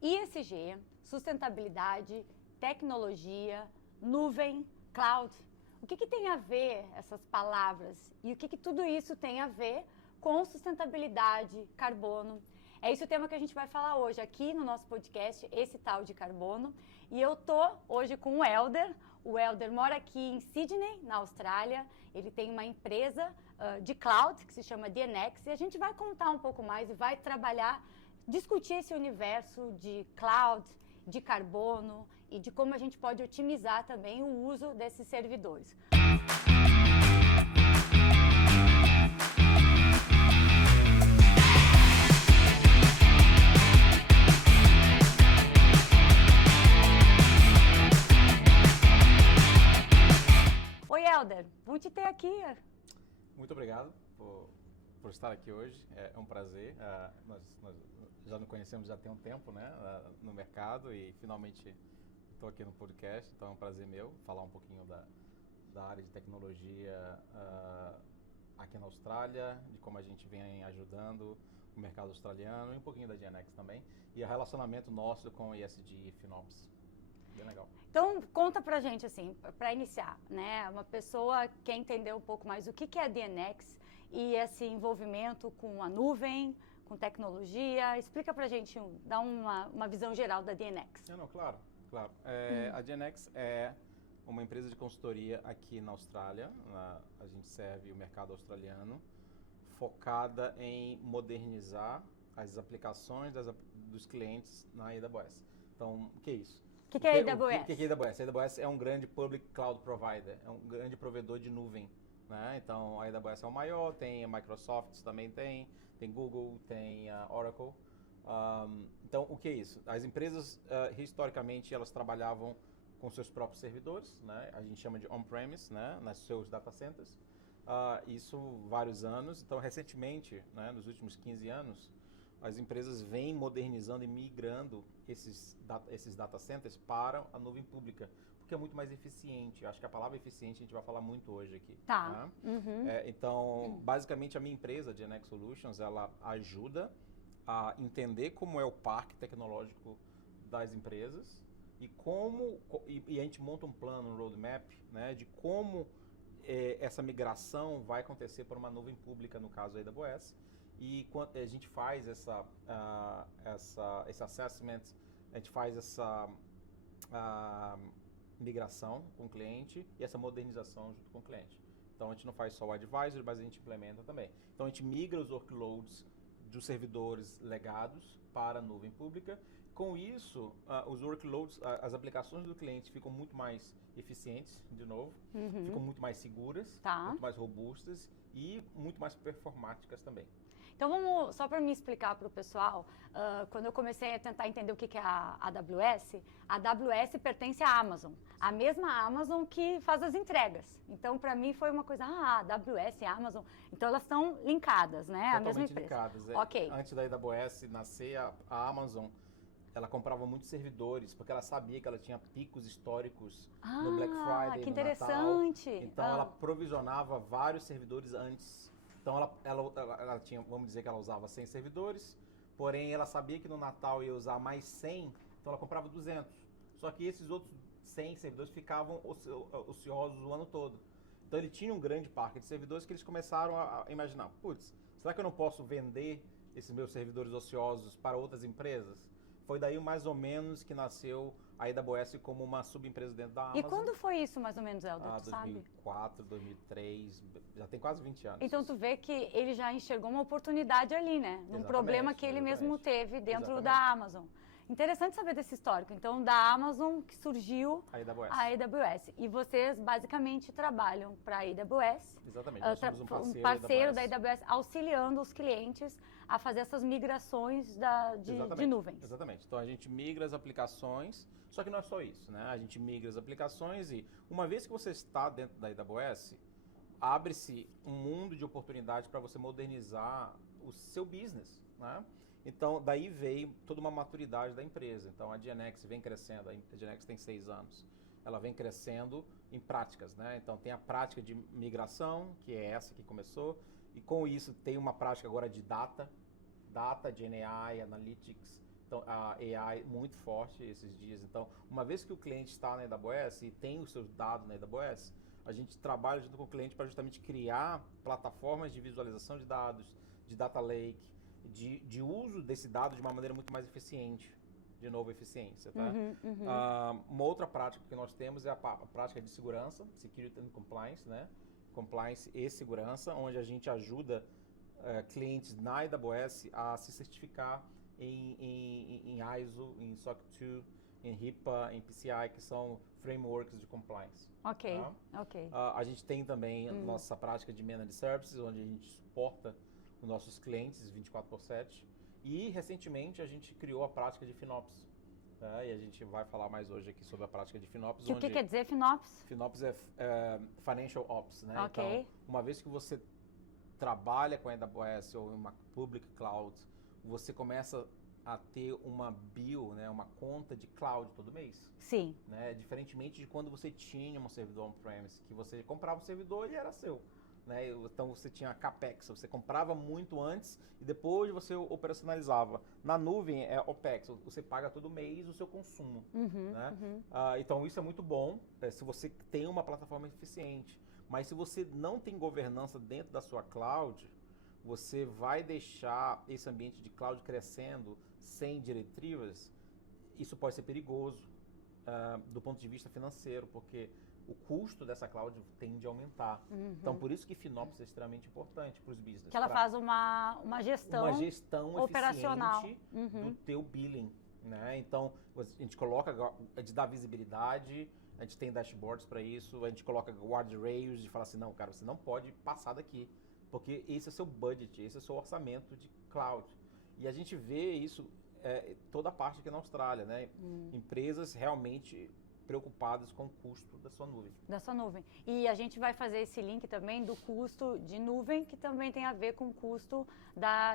ISG, sustentabilidade, tecnologia, nuvem, cloud. O que tem a ver essas palavras e o que tudo isso tem a ver com sustentabilidade, carbono? É esse o tema que a gente vai falar hoje aqui no nosso podcast, esse tal de carbono. E eu tô hoje com o Helder. O Helder mora aqui em Sydney, na Austrália. Ele tem uma empresa de cloud que se chama DNX e a gente vai contar um pouco mais e vai trabalhar, discutir esse universo de cloud, de carbono e de como a gente pode otimizar também o uso desses servidores. Oi, Helder, bom te ter aqui. Muito obrigado por estar aqui hoje, é um prazer. Nós já nos conhecemos já tem um tempo, né, no mercado e finalmente estou aqui no podcast, então é um prazer meu falar um pouquinho da área de tecnologia aqui na Austrália, de como a gente vem ajudando o mercado australiano e um pouquinho da DNX também, e o relacionamento nosso com ESG e FinOps. Bem legal. Então, conta pra gente, assim, para iniciar, né? Uma pessoa quer entender um pouco mais o que é a DNX e esse envolvimento com a nuvem, com tecnologia. Explica pra gente, dá uma visão geral da DNX. Não, claro. A DNX é uma empresa de consultoria aqui na Austrália. A gente serve o mercado australiano, focada em modernizar as aplicações dos clientes na AWS. Então, o que é isso? O que é a AWS? O que é a AWS? A AWS é um grande public cloud provider, é um grande provedor de nuvem, né? Então, a AWS é o maior, tem a Microsoft também tem Google, tem a Oracle. Então, o que é isso? As empresas, historicamente, elas trabalhavam com seus próprios servidores, né? A gente chama de on-premise, né? Nos seus data centers. Isso vários anos. Então, recentemente, né? Nos últimos 15 anos, as empresas vêm modernizando e migrando esses data centers para a nuvem pública, porque é muito mais eficiente. Acho que a palavra eficiente a gente vai falar muito hoje aqui. Tá. Né? Então, basicamente, a minha empresa, DNX Solutions, ela ajuda a entender como é o parque tecnológico das empresas e a gente monta um plano, um roadmap, né, de como essa migração vai acontecer para uma nuvem pública, no caso a AWS. E quando a gente faz esse assessment, a gente faz essa migração com o cliente e essa modernização junto com o cliente. Então, a gente não faz só o advisory, mas a gente implementa também. Então, a gente migra os workloads dos servidores legados para a nuvem pública. Com isso, os workloads, as aplicações do cliente ficam muito mais eficientes, de novo, ficam muito mais seguras, muito mais robustas e muito mais performáticas também. Então, vamos, só para me explicar para o pessoal, quando eu comecei a tentar entender o que é a AWS pertence à Amazon, a mesma Amazon que faz as entregas. Então, para mim, foi uma coisa, a AWS e a Amazon, então elas estão linkadas, né? A mesma empresa. Linkadas. Ok. Antes da AWS nascer, a Amazon, ela comprava muitos servidores, porque ela sabia que ela tinha picos históricos no Black Friday, que no interessante. Natal. Então, ela provisionava vários servidores antes. Então, ela tinha, vamos dizer que ela usava 100 servidores, porém, ela sabia que no Natal ia usar mais 100, então ela comprava 200. Só que esses outros 100 servidores ficavam ociosos o ano todo. Então, ele tinha um grande parque de servidores que eles começaram a imaginar, putz, será que eu não posso vender esses meus servidores ociosos para outras empresas? Foi daí mais ou menos que nasceu a AWS como uma subempresa dentro da Amazon. E quando foi isso, mais ou menos, Helder, tu sabe? 2004, 2003, já tem quase 20 anos. Então, tu vê que ele já enxergou uma oportunidade ali, né? Num problema que ele mesmo teve dentro da Amazon. Interessante saber desse histórico. Então, da Amazon que surgiu a AWS. E vocês, basicamente, trabalham para a AWS. Exatamente, nós somos um parceiro da AWS, auxiliando os clientes a fazer essas migrações de nuvens. Exatamente. Então, a gente migra as aplicações, só que não é só isso, né? A gente migra as aplicações e, uma vez que você está dentro da AWS, abre-se um mundo de oportunidades para você modernizar o seu business, né? Então, daí veio toda uma maturidade da empresa. Então, a DNX vem crescendo, a DNX tem 6 anos. Ela vem crescendo em práticas, né? Então, tem a prática de migração, que é essa que começou, e com isso tem uma prática agora de data, GenAI, Analytics, Então, a AI muito forte esses dias. Então, uma vez que o cliente está na AWS e tem os seus dados na AWS, a gente trabalha junto com o cliente para justamente criar plataformas de visualização de dados, de data lake, de uso desse dado de uma maneira muito mais eficiente. De novo, eficiência, tá? Uma outra prática que nós temos é a prática de segurança, Security and Compliance, né? Compliance e segurança, onde a gente ajuda clientes na AWS a se certificar em ISO, em SOC 2, em HIPAA, em PCI, que são frameworks de compliance. Ok, tá? ok. A gente tem também a nossa prática de Managed Services, onde a gente suporta os nossos clientes 24/7. E, recentemente, a gente criou a prática de FinOps. E a gente vai falar mais hoje aqui sobre a prática de FinOps. O que quer dizer FinOps? FinOps é Financial Ops, né? Ok. Então, uma vez que você trabalha com a AWS ou uma Public Cloud, você começa a ter uma bill, né, uma conta de cloud todo mês. Sim. Né? Diferentemente de quando você tinha um servidor on-premise, que você comprava um servidor e era seu. Né? Então você tinha CAPEX, você comprava muito antes e depois você operacionalizava. Na nuvem é OPEX, você paga todo mês o seu consumo. Né? Então isso é muito bom se você tem uma plataforma eficiente. Mas se você não tem governança dentro da sua cloud, você vai deixar esse ambiente de cloud crescendo sem diretivas. Isso pode ser perigoso do ponto de vista financeiro, porque o custo dessa cloud tende a aumentar. Então, por isso que FinOps é extremamente importante para os business. Que ela faz uma gestão operacional do teu billing. Né? Então, a gente coloca, a gente dá visibilidade, a gente tem dashboards para isso, a gente coloca guardrails de falar assim, não, cara, você não pode passar daqui, porque esse é o seu budget, esse é o seu orçamento de cloud. E a gente vê isso toda a parte aqui na Austrália, né? Empresas realmente preocupadas com o custo da sua nuvem. Da sua nuvem. E a gente vai fazer esse link também do custo de nuvem, que também tem a ver com o custo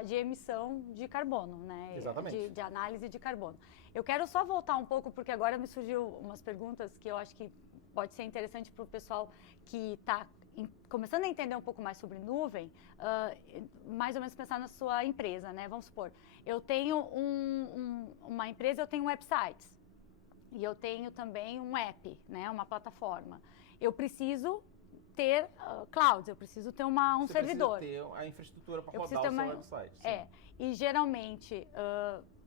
de emissão de carbono, né? Exatamente. De análise de carbono. Eu quero só voltar um pouco, porque agora me surgiu umas perguntas que eu acho que pode ser interessante para o pessoal que está começando a entender um pouco mais sobre nuvem, mais ou menos pensar na sua empresa, né? Vamos supor, eu tenho uma empresa, eu tenho websites. E eu tenho também um app, né, uma plataforma. Eu preciso ter clouds, eu preciso ter um servidor. Você precisa ter a infraestrutura para rodar o seu website. Sim. E geralmente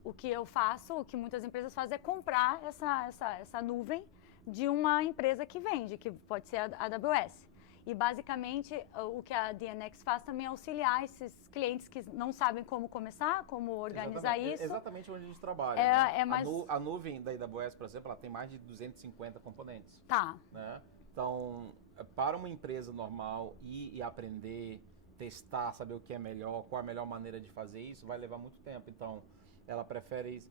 o que eu faço, o que muitas empresas fazem é comprar essa nuvem de uma empresa que vende, que pode ser a AWS. E basicamente o que a DNX faz também é auxiliar esses clientes que não sabem como começar, como organizar isso. Exatamente onde a gente trabalha. A nuvem da AWS, por exemplo, ela tem mais de 250 componentes. Tá. Né? Então, para uma empresa normal ir e aprender, testar, saber o que é melhor, qual a melhor maneira de fazer isso, vai levar muito tempo. Então, ela prefere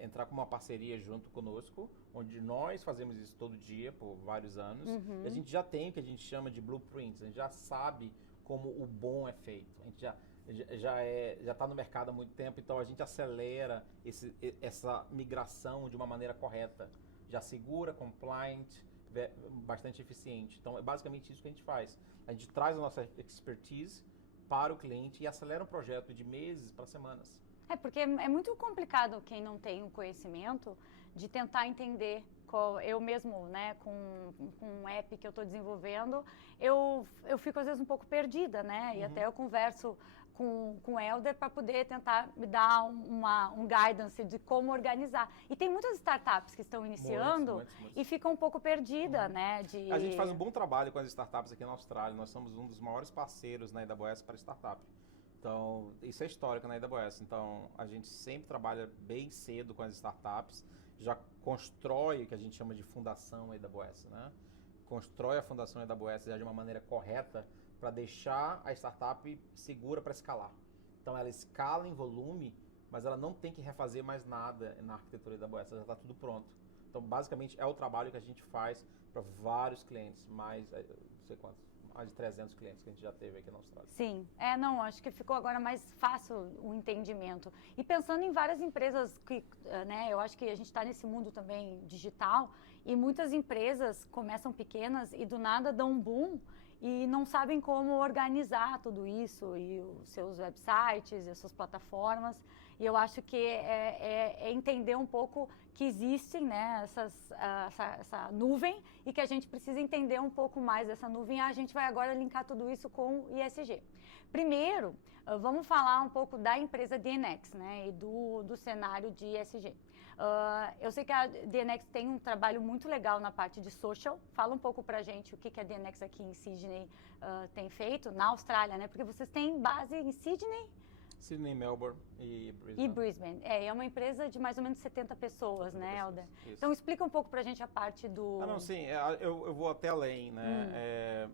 entrar com uma parceria junto conosco, onde nós fazemos isso todo dia, por vários anos. E a gente já tem o que a gente chama de blueprints, a gente já sabe como o bom é feito. A gente já está no mercado há muito tempo, então a gente acelera essa migração de uma maneira correta. Já segura, compliant, bastante eficiente. Então é basicamente isso que a gente faz. A gente traz a nossa expertise para o cliente e acelera um projeto de meses para semanas. Porque é muito complicado quem não tem o conhecimento de tentar entender. Eu mesmo, né, com um app que eu estou desenvolvendo, eu fico às vezes um pouco perdida, né? E até eu converso com o Helder para poder tentar me dar um guidance de como organizar. E tem muitas startups que estão iniciando muitos. E ficam um pouco perdidas, né? A gente faz um bom trabalho com as startups aqui na Austrália. Nós somos um dos maiores parceiros na AWS para startup. Então, isso é histórico na AWS. Então, a gente sempre trabalha bem cedo com as startups, já constrói o que a gente chama de fundação AWS, né? Constrói a fundação AWS já de uma maneira correta para deixar a startup segura para escalar. Então, ela escala em volume, mas ela não tem que refazer mais nada na arquitetura AWS, já está tudo pronto. Então, basicamente, é o trabalho que a gente faz para vários clientes, mais de 300 clientes que a gente já teve aqui na Austrália. Sim, acho que ficou agora mais fácil o entendimento. E pensando em várias empresas que, né, eu acho que a gente está nesse mundo também digital e muitas empresas começam pequenas e do nada dão um boom e não sabem como organizar tudo isso e os seus websites e as suas plataformas. E eu acho que é entender um pouco que existem, né, essa nuvem e que a gente precisa entender um pouco mais dessa nuvem. A gente vai agora linkar tudo isso com o ISG. Primeiro, vamos falar um pouco da empresa DNX, né, e do cenário de ESG. Eu sei que a DNX tem um trabalho muito legal na parte de social. Fala um pouco pra gente o que a DNX aqui em Sydney tem feito, na Austrália, né, porque vocês têm base em Sydney, Melbourne e Brisbane. É uma empresa de mais ou menos 70 pessoas, né, Helder? Isso. Então, explica um pouco pra gente a parte do... Eu vou até além, né?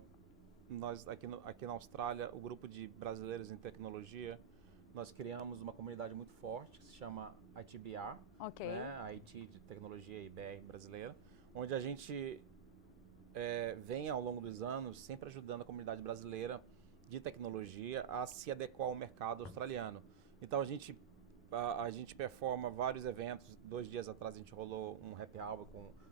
Nós, aqui na Austrália, o grupo de brasileiros em tecnologia, nós criamos uma comunidade muito forte que se chama ITBR, né? A IT de Tecnologia IBR brasileira, onde a gente vem ao longo dos anos sempre ajudando a comunidade brasileira de tecnologia a se adequar ao mercado australiano. Então a gente performa vários eventos. 2 dias atrás a gente rolou um happy hour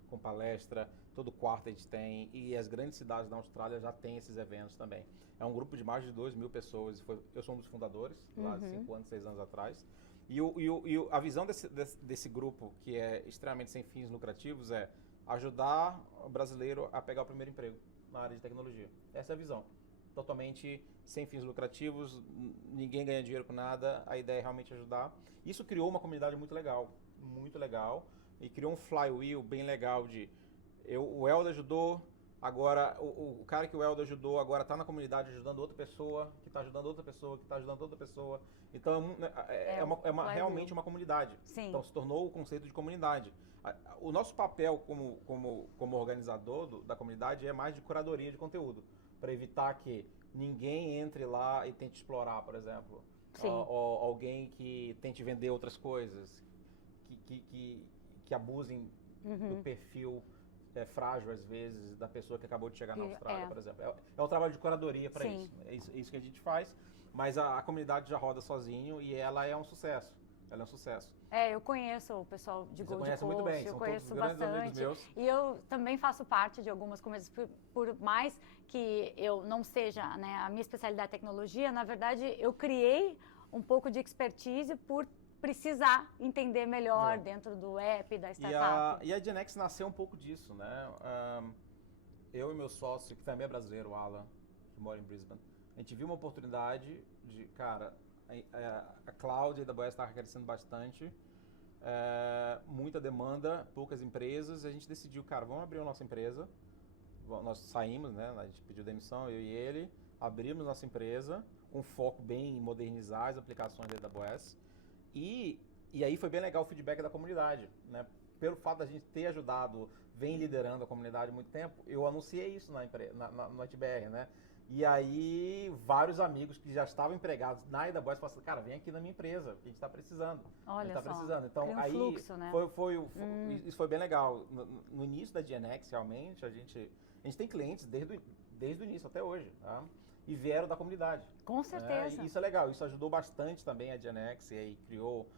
com palestra, todo quarto a gente tem, e as grandes cidades da Austrália já têm esses eventos também. É um grupo de mais de 2.000 pessoas, eu sou um dos fundadores, lá de 5 anos, 6 anos atrás. E a visão desse grupo, que é extremamente sem fins lucrativos, é ajudar o brasileiro a pegar o primeiro emprego na área de tecnologia. Essa é a visão. Totalmente sem fins lucrativos, ninguém ganha dinheiro com nada, a ideia é realmente ajudar. Isso criou uma comunidade muito legal, e criou um flywheel bem legal o Helder ajudou, agora o cara que o Helder ajudou agora está na comunidade ajudando outra pessoa, que está ajudando outra pessoa, que está ajudando outra pessoa. Então realmente uma comunidade. Sim. Então se tornou o conceito de comunidade. O nosso papel como organizador da comunidade é mais de curadoria de conteúdo, para evitar que ninguém entre lá e tente explorar, por exemplo. Ou alguém que tente vender outras coisas, que abusem do perfil frágil, às vezes, da pessoa que acabou de chegar na Austrália, por exemplo. É um trabalho de curadoria para isso. É isso que a gente faz, mas a comunidade já roda sozinho e ela é um sucesso. Eu conheço o pessoal de Gold Coast, muito bem, eu conheço bastante. E eu também faço parte de algumas comunidades, por mais que eu não seja, né, a minha especialidade é tecnologia, na verdade eu criei um pouco de expertise por precisar entender melhor dentro do app, da startup. E a DNX nasceu um pouco disso, né? Eu e meu sócio, que também é brasileiro, o Alan, que mora em Brisbane, a gente viu uma oportunidade de, cara, a cloud e a AWS estava crescendo bastante, muita demanda, poucas empresas, e a gente decidiu, cara, vamos abrir a nossa empresa. Nós saímos, né? A gente pediu demissão, eu e ele, abrimos nossa empresa, com foco bem em modernizar as aplicações da AWS. E aí foi bem legal o feedback da comunidade, né? Pelo fato da gente ter ajudado, vem liderando a comunidade há muito tempo, eu anunciei isso no ITBR, né? E aí vários amigos que já estavam empregados na AWS falaram assim, cara, vem aqui na minha empresa, a gente está precisando. Olha só, então um aí fluxo, né? Isso foi bem legal. No início da DNX, realmente, a gente tem clientes desde o início até hoje, tá? E vieram da comunidade. Com certeza. E isso é legal, isso ajudou bastante também a DNX, e aí criou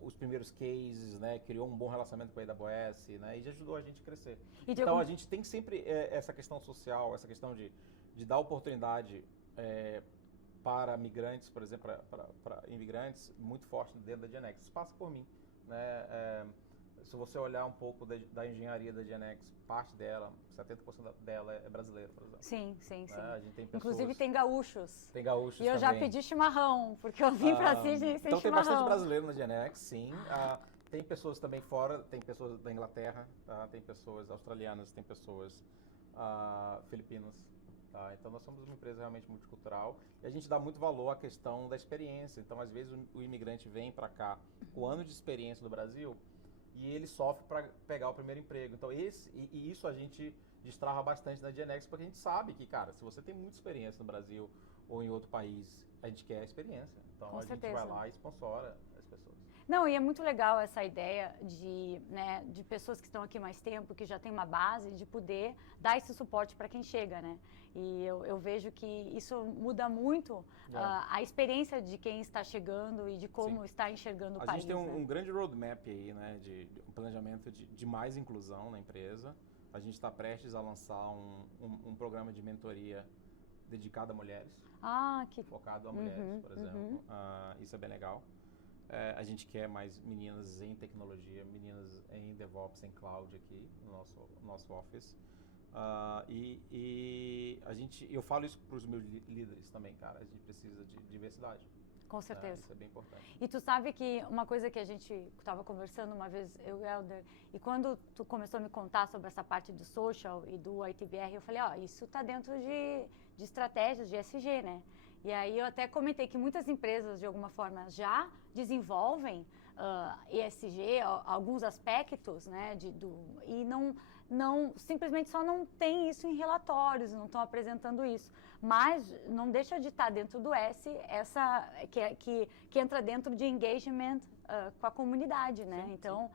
os primeiros cases, né? Criou um bom relacionamento com a AWS, né? E ajudou a gente a crescer. Então a gente tem sempre essa questão social, essa questão de dar oportunidade para migrantes, por exemplo, para imigrantes, muito forte dentro da DNX. Isso passa por mim, né? Se você olhar um pouco da engenharia da DNX, parte dela, 70% dela é brasileira, por exemplo. Sim. A gente tem pessoas... Inclusive tem gaúchos. Tem gaúchos também. E eu já pedi chimarrão, porque eu vim pra Sydney sem então chimarrão. Tem bastante brasileiro na DNX, sim. Tem pessoas também fora, tem pessoas da Inglaterra, tá? Tem pessoas australianas, tem pessoas filipinas. Tá? Então nós somos uma empresa realmente multicultural e a gente dá muito valor à questão da experiência. Então às vezes o imigrante vem para cá com anos de experiência no Brasil e ele sofre para pegar o primeiro emprego. Então isso a gente destrava bastante na DNX, porque a gente sabe que, cara, se você tem muita experiência no Brasil ou em outro país, a gente quer a experiência. Então com a certeza. gente vai lá e sponsora as pessoas. Não, e é muito legal essa ideia de pessoas que estão aqui mais tempo, que já tem uma base, de poder dar esse suporte para quem chega, né? E eu vejo que isso muda muito a experiência de quem está chegando e de como está enxergando o país. A gente tem um grande roadmap aí, né? De um planejamento de mais inclusão na empresa. A gente está prestes a lançar um programa de mentoria dedicado a mulheres. Que... Focado a mulheres, por exemplo. Isso é bem legal. A gente quer mais meninas em tecnologia, meninas em DevOps, em Cloud aqui no nosso office. Eu falo isso para os meus líderes também, cara. A gente precisa de diversidade. Com certeza. Isso é bem importante. E tu sabe que uma coisa que a gente estava conversando uma vez, eu e o Helder, e quando tu começou a me contar sobre essa parte do social e do ITBR, eu falei, isso está dentro de estratégias de ESG, né? E aí eu até comentei que muitas empresas, de alguma forma, já desenvolvem ESG, alguns aspectos, né? E não simplesmente só não tem isso em relatórios, não estão apresentando isso. Mas não deixa de estar dentro do S, que entra dentro de engagement com a comunidade, né? Sim, então,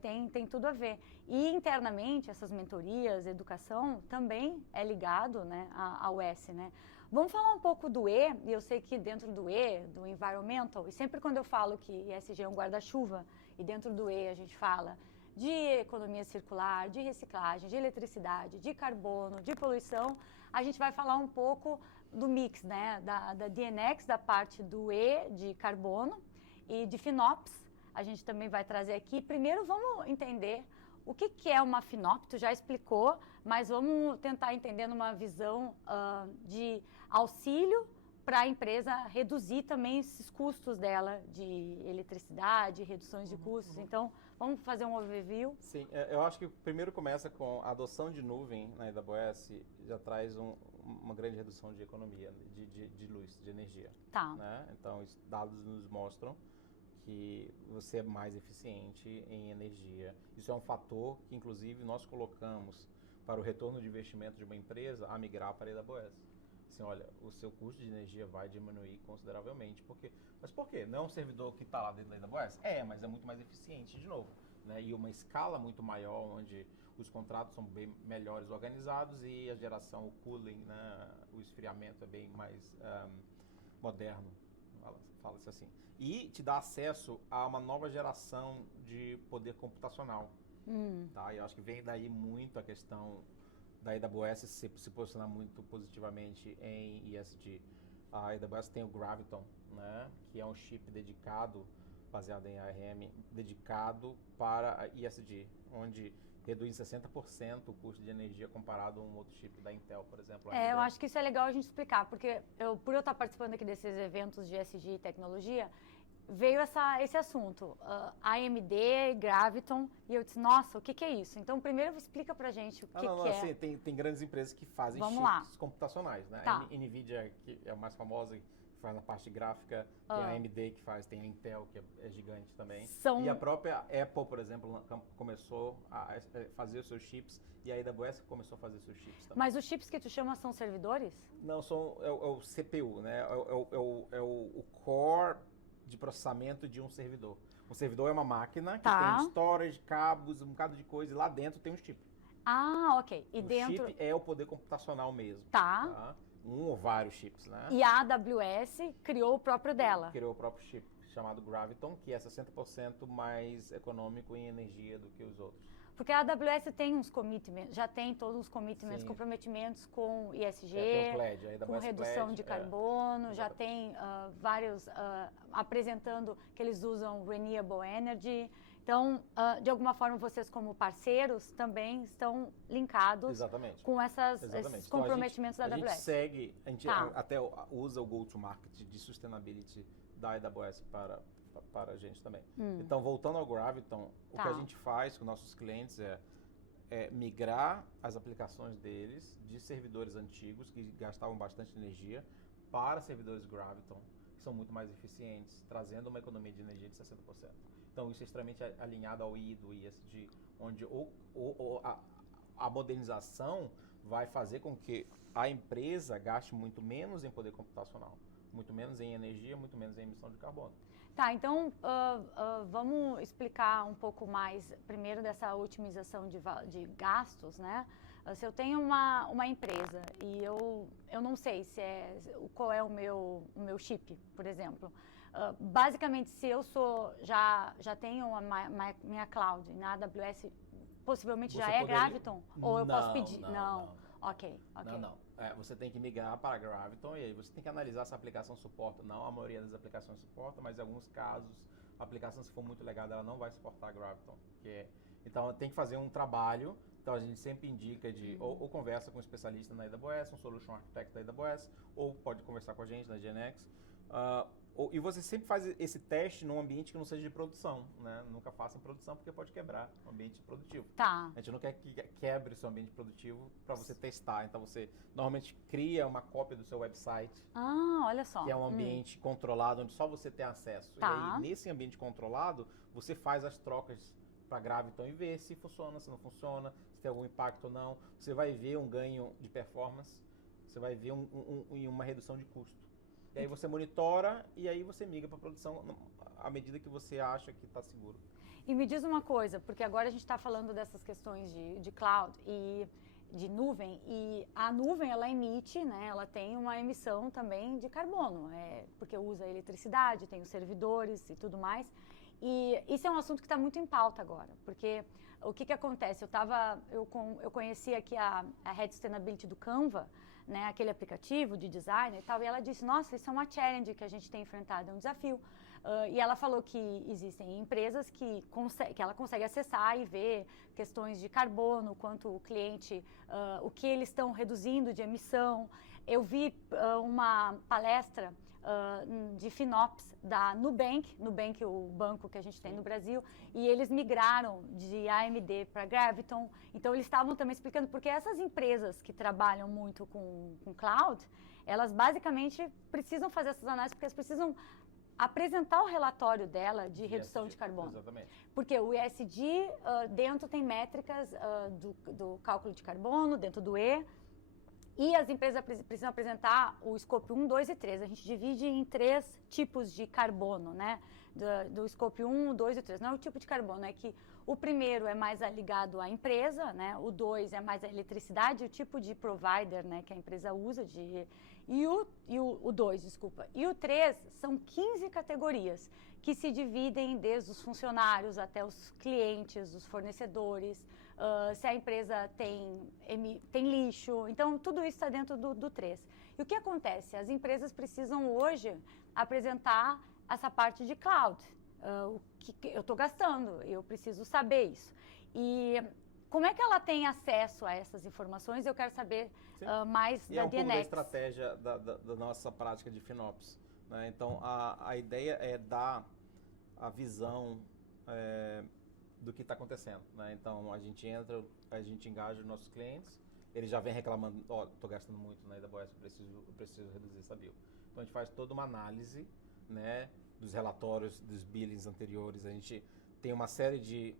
sim. tem tudo a ver. E internamente, essas mentorias, educação, também é ligado, né, ao S, né? Vamos falar um pouco do E, e eu sei que dentro do E, do environmental, e sempre quando eu falo que ESG é um guarda-chuva, e dentro do E a gente fala de economia circular, de reciclagem, de eletricidade, de carbono, de poluição, a gente vai falar um pouco do mix, né, da DNX, da parte do E, de carbono, e de FinOps, a gente também vai trazer aqui. Primeiro vamos entender o que é uma FinOps, tu já explicou, mas vamos tentar entender numa visão de auxílio para a empresa reduzir também esses custos dela de eletricidade, reduções de custos. Então, vamos fazer um overview? Sim, eu acho que primeiro começa com a adoção de nuvem na AWS, já traz uma grande redução de economia, de luz, de energia. Tá. Né? Então, os dados nos mostram que você é mais eficiente em energia. Isso é um fator que, inclusive, nós colocamos para o retorno de investimento de uma empresa a migrar para a AWS. Assim, olha, o seu custo de energia vai diminuir consideravelmente. Mas por quê? Não é um servidor que está lá dentro da AWS? Mas é muito mais eficiente, de novo. Né? E uma escala muito maior, onde os contratos são bem melhores organizados e a geração, o cooling, né? O esfriamento é bem mais moderno, fala-se assim. E te dá acesso a uma nova geração de poder computacional. Tá? E eu acho que vem daí muito a questão da AWS se posicionar muito positivamente em ESG. A AWS tem o Graviton, né, que é um chip dedicado, baseado em ARM, dedicado para ESG, onde reduz em 60% o custo de energia comparado a um outro chip da Intel, por exemplo. Eu acho que isso é legal a gente explicar, porque por eu estar participando aqui desses eventos de ESG e tecnologia, veio esse assunto, AMD, Graviton, e eu disse, nossa, o que é isso? Então, primeiro explica pra gente o que é. Assim, tem grandes empresas que fazem chips computacionais, né? Tá. A NVIDIA, que é a mais famosa, que faz na parte gráfica, tem a AMD que faz, tem a Intel, que é gigante também. E a própria Apple, por exemplo, começou a fazer os seus chips, e a AWS começou a fazer seus chips também. Mas os chips que tu chama são servidores? Não, é o CPU, né? É o core de processamento de um servidor. Um servidor é uma máquina que tem storage, cabos, um bocado de coisa, e lá dentro tem um chip. Ok. E chip é o poder computacional mesmo. Tá. Um ou vários chips, né? E a AWS criou o próprio dela. Criou o próprio chip, chamado Graviton, que é 60% mais econômico em energia do que os outros. Porque a AWS tem uns commitments, já tem todos os commitments, comprometimentos com ESG, tem o Pledge, com redução de carbono, já tem vários apresentando que eles usam Renewable Energy. Então, de alguma forma, vocês como parceiros também estão linkados com esses comprometimentos então, da AWS. A gente até usa o go-to-market de sustainability da AWS para a gente também. Então, voltando ao Graviton, o que a gente faz com nossos clientes é migrar as aplicações deles de servidores antigos, que gastavam bastante energia, para servidores Graviton, que são muito mais eficientes, trazendo uma economia de energia de 60%. Então, isso é extremamente alinhado ao I do ESG, onde a modernização vai fazer com que a empresa gaste muito menos em poder computacional, muito menos em energia, muito menos em emissão de carbono. Tá, então vamos explicar um pouco mais, primeiro, dessa otimização de gastos, né? Se eu tenho uma empresa e eu não sei qual é o meu chip, por exemplo. Basicamente, se eu já tenho minha cloud na AWS, possivelmente já é Graviton? Ou eu posso pedir? Não. Ok. Não. Você tem que migrar para a Graviton e aí você tem que analisar se a aplicação suporta. Não a maioria das aplicações suporta, mas em alguns casos, a aplicação, se for muito legada, ela não vai suportar a Graviton. Então, tem que fazer um trabalho. Então, a gente sempre indica ou conversa com um especialista na AWS, um Solution Architect da AWS, ou pode conversar com a gente na GNX. E você sempre faz esse teste num ambiente que não seja de produção, né? Nunca faça em produção porque pode quebrar o ambiente produtivo. Tá. A gente não quer que quebre o seu ambiente produtivo para você testar. Então, você normalmente cria uma cópia do seu website. Olha só. Que é um ambiente controlado, onde só você tem acesso. Tá. E aí, nesse ambiente controlado, você faz as trocas para Graviton e vê se funciona, se não funciona, se tem algum impacto ou não. Você vai ver um ganho de performance, você vai ver uma redução de custo. E aí você monitora e aí você migra para produção à medida que você acha que está seguro. E me diz uma coisa, porque agora a gente está falando dessas questões de cloud e de nuvem, e a nuvem, ela emite, né, ela tem uma emissão também de carbono, porque usa eletricidade, tem os servidores e tudo mais. E isso é um assunto que está muito em pauta agora, porque o que acontece? Eu conheci aqui a Head Sustainability do Canva, né, aquele aplicativo de design e tal, e ela disse, nossa, isso é uma challenge que a gente tem enfrentado, é um desafio. E ela falou que existem empresas que ela consegue acessar e ver questões de carbono, quanto o cliente, o que eles estão reduzindo de emissão. Eu vi uma palestra de FinOps da Nubank, o banco que a gente tem no Brasil, e eles migraram de AMD para Graviton. Então, eles estavam também explicando, porque essas empresas que trabalham muito com cloud, elas basicamente precisam fazer essas análises, porque elas precisam apresentar o relatório dela de redução de carbono. Exatamente. Porque o ESG, dentro tem métricas do cálculo de carbono, dentro do E, e as empresas precisam apresentar o Scope 1, 2 e 3. A gente divide em 3 tipos de carbono, né? Do Scope 1, 2 e 3. Não é o tipo de carbono, é que o primeiro é mais ligado à empresa, né? O 2 é mais a eletricidade, o tipo de provider, né, que a empresa usa e o 2, desculpa. E o 3 são 15 categorias que se dividem desde os funcionários até os clientes, os fornecedores, se a empresa tem lixo. Então, tudo isso está dentro do 3. E o que acontece? As empresas precisam hoje apresentar essa parte de cloud. O que eu estou gastando, eu preciso saber isso. E como é que ela tem acesso a essas informações? Eu quero saber mais da DNX. E é um pouco da estratégia da nossa prática de FinOps, né? Então, a ideia é dar a visão do que está acontecendo, né? Então, a gente engaja os nossos clientes, eles já vêm reclamando, estou gastando muito na AWS, eu preciso reduzir essa bill. Então, a gente faz toda uma análise, né, dos relatórios, dos billings anteriores. A gente tem uma série de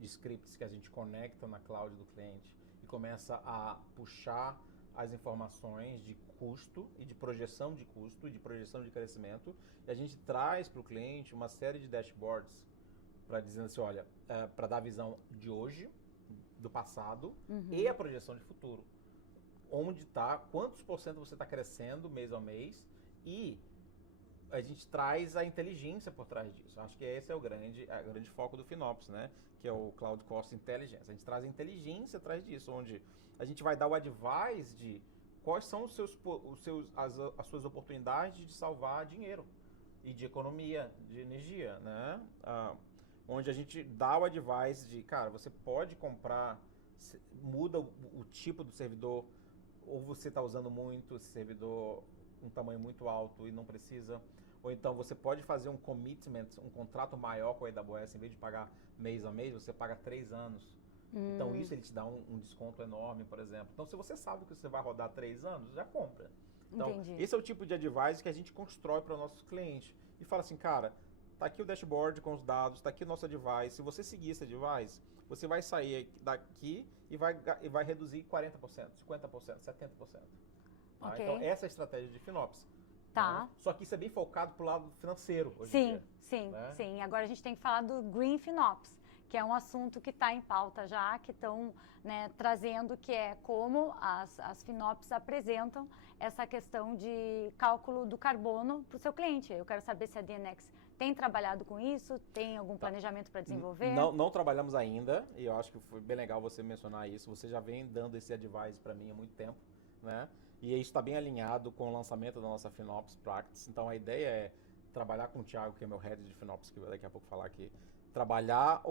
scripts que a gente conecta na cloud do cliente e começa a puxar as informações de custo e de projeção de custo e de projeção de crescimento, e a gente traz para o cliente uma série de dashboards para dizer assim, olha, para dar a visão de hoje, do passado e a projeção de futuro. Onde está, quantos por cento você está crescendo mês a mês, e a gente traz a inteligência por trás disso. Acho que esse é o grande foco do FinOps, né? Que é o Cloud Cost Intelligence. A gente traz a inteligência atrás disso, onde a gente vai dar o advice de quais são as suas oportunidades de salvar dinheiro e de economia de energia, né? Onde a gente dá o advice de, cara, você pode comprar, muda o tipo do servidor, ou você está usando muito esse servidor, um tamanho muito alto e não precisa, ou então você pode fazer um commitment, um contrato maior com a AWS, em vez de pagar mês a mês, você paga 3 anos. Então isso ele te dá um desconto enorme, por exemplo. Então se você sabe que você vai rodar 3 anos, já compra. Então esse é o tipo de advice que a gente constrói para o nosso cliente. E fala assim, cara, tá aqui o dashboard com os dados, tá aqui o nosso advice. Se você seguir esse advice, você vai sair daqui e vai reduzir 40%, 50%, 70%. Okay. Então, essa é a estratégia de FinOps. Tá. Né? Só que isso é bem focado pro lado financeiro hoje em dia. Sim. Agora a gente tem que falar do Green FinOps, que é um assunto que está em pauta já, que estão, né, trazendo, que é como as FinOps apresentam essa questão de cálculo do carbono para o seu cliente. Eu quero saber se a DNX tem trabalhado com isso? Tem algum planejamento para desenvolver? Não trabalhamos ainda, e eu acho que foi bem legal você mencionar isso. Você já vem dando esse advice para mim há muito tempo, né? E isso está bem alinhado com o lançamento da nossa FinOps Practice. Então, a ideia é trabalhar com o Thiago, que é meu head de FinOps, que vai daqui a pouco falar aqui. Trabalhar,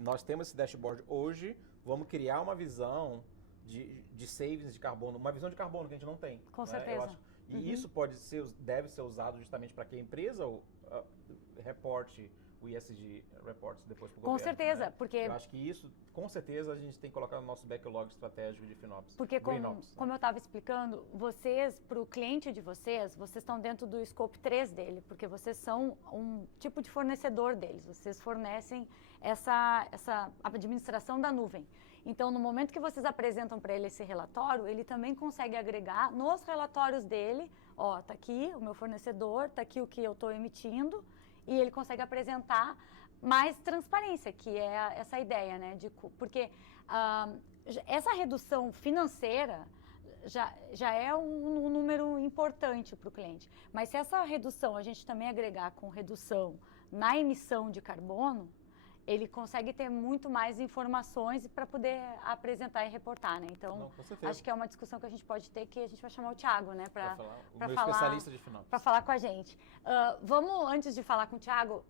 nós temos esse dashboard hoje, vamos criar uma visão de savings de carbono, uma visão de carbono que a gente não tem. Com né? certeza. E isso deve ser usado justamente para que a empresa reporte o ESG reports depois para o governo. Com certeza, né? porque... Eu acho que isso, com certeza, a gente tem que colocar no nosso backlog estratégico de FinOps. Porque, como eu estava explicando, vocês, para o cliente de vocês estão dentro do scope 3 dele, porque vocês são um tipo de fornecedor deles, vocês fornecem essa administração da nuvem. Então, no momento que vocês apresentam para ele esse relatório, ele também consegue agregar nos relatórios dele, tá aqui o meu fornecedor, tá aqui o que eu estou emitindo, e ele consegue apresentar mais transparência, que é essa ideia, né? Porque essa redução financeira já é um número importante para o cliente. Mas se essa redução a gente também agregar com redução na emissão de carbono, ele consegue ter muito mais informações para poder apresentar e reportar, né? Então, acho que é uma discussão que a gente pode ter, que a gente vai chamar o Thiago, né? Para falar, especialista de FinOps. Para falar com a gente. Vamos, antes de falar com o Thiago,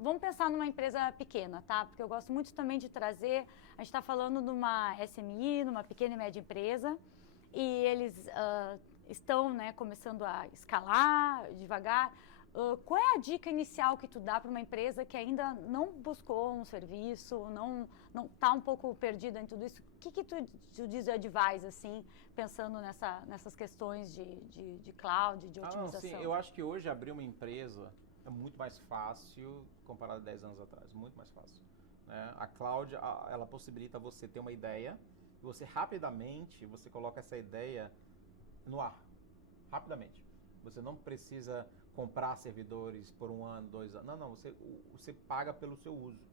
vamos pensar numa empresa pequena, tá? Porque eu gosto muito também de trazer, a gente está falando de uma SMI, numa pequena e média empresa, e eles estão, né, começando a escalar devagar. Qual é a dica inicial que tu dá para uma empresa que ainda não buscou um serviço, não está um pouco perdida em tudo isso? O que tu diz de advice, assim, pensando nessas questões de cloud, de otimização? Sim, eu acho que hoje abrir uma empresa é muito mais fácil comparado a 10 anos atrás, muito mais fácil. Né? A cloud, ela possibilita você ter uma ideia e você rapidamente, você coloca essa ideia no ar, rapidamente. Você não precisa comprar servidores por 1 ano, 2 anos. Não, você paga pelo seu uso.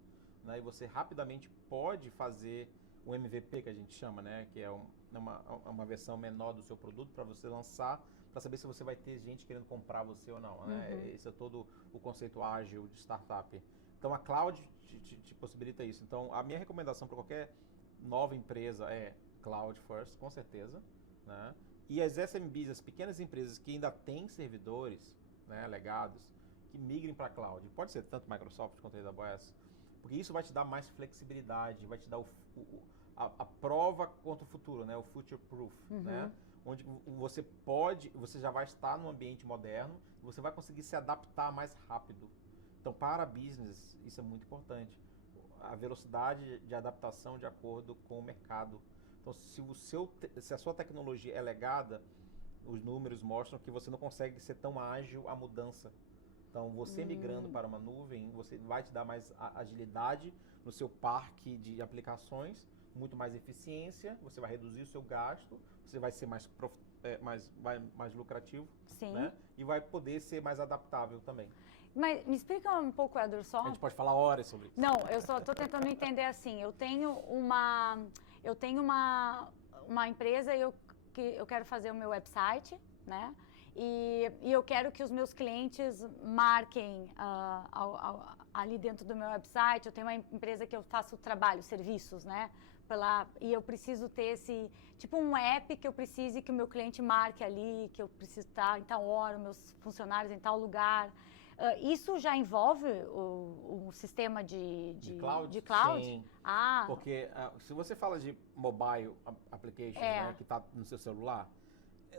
Né? E você rapidamente pode fazer o MVP, que a gente chama, né? Que é uma versão menor do seu produto para você lançar, para saber se você vai ter gente querendo comprar você ou não. Né? Esse é todo o conceito ágil de startup. Então, a cloud te possibilita isso. Então, a minha recomendação para qualquer nova empresa é cloud first, com certeza. Né? E as SMBs, as pequenas empresas que ainda têm servidores, né, legados, que migrem para a cloud. Pode ser tanto Microsoft quanto a AWS, porque isso vai te dar mais flexibilidade, vai te dar a prova contra o futuro, né, o future proof, né, onde você já vai estar num ambiente moderno, você vai conseguir se adaptar mais rápido. Então, para business, isso é muito importante. A velocidade de adaptação de acordo com o mercado. Então, se a sua tecnologia é legada, os números mostram que você não consegue ser tão ágil à mudança. Então, você migrando para uma nuvem, você vai te dar mais agilidade no seu parque de aplicações, muito mais eficiência, você vai reduzir o seu gasto, você vai ser mais lucrativo. Sim. Né? E vai poder ser mais adaptável também. Mas me explica um pouco, Ederson. A gente pode falar horas sobre isso. Não, eu só estou tentando entender assim. Eu tenho uma empresa e eu quero fazer o meu website, né? E eu quero que os meus clientes marquem ali dentro do meu website. Eu tenho uma empresa que eu faço trabalho, serviços, né? E eu preciso ter esse, tipo um app que eu precise que o meu cliente marque ali, que eu preciso estar em tal hora, meus funcionários em tal lugar. Isso já envolve o sistema de cloud? Sim, porque se você fala de mobile applications, né, que está no seu celular,